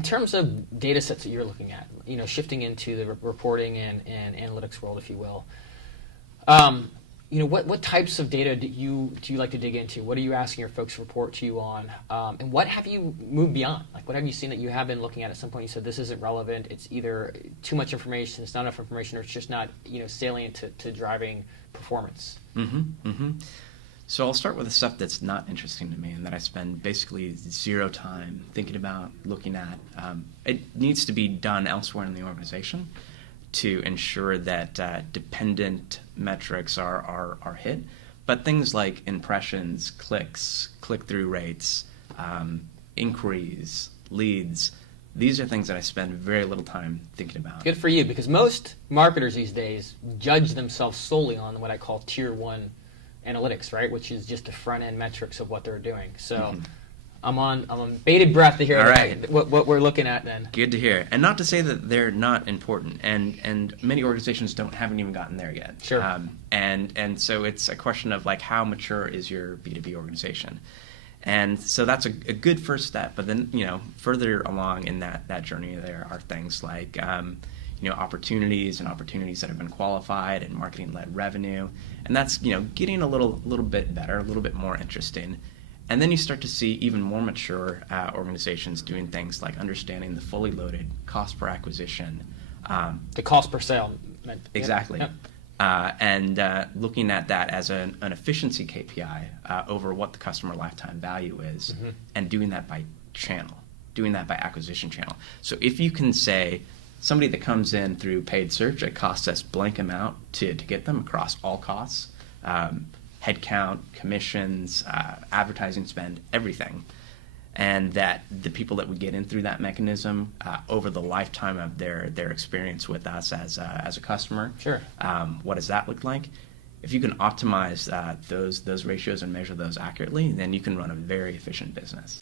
In terms of data sets that you're looking at, shifting into the reporting and analytics world, if you will, what types of data do you like to dig into? What are you asking your folks to report to you on? And what have you moved beyond? Like, what have you seen that you have been looking at some point? You said this isn't relevant. It's either too much information, it's not enough information, or it's just not salient to driving performance. So I'll start with the stuff that's not interesting to me and that I spend basically zero time thinking about, looking at. It needs to be done elsewhere in the organization to ensure that dependent metrics are hit. But things like impressions, clicks, click-through rates, inquiries, leads, these are things that I spend very little time thinking about. Good for you, because most marketers these days judge themselves solely on what I call tier one analytics, right? Which is just the front end metrics of what they're doing. So I'm on bated breath to hear what we're looking at then. Good to hear. And not to say that they're not important, and many organizations haven't even gotten there yet. Sure. And so it's a question of like, how mature is your B2B organization? And so that's a good first step. But then, further along in that journey, there are things like opportunities that have been qualified and marketing-led revenue. And that's, getting a little bit better, a little bit more interesting. And then you start to see even more mature organizations doing things like understanding the fully loaded cost per acquisition. The cost per sale. Exactly. Yep. And looking at that as an efficiency KPI over what the customer lifetime value is, and doing that by channel, doing that by acquisition channel. So if you can say, somebody that comes in through paid search, it costs us blank amount to get them across all costs, headcount, commissions, advertising spend, everything. And that the people that we get in through that mechanism over the lifetime of their experience with us as a customer, sure. What does that look like? If you can optimize those ratios and measure those accurately, then you can run a very efficient business.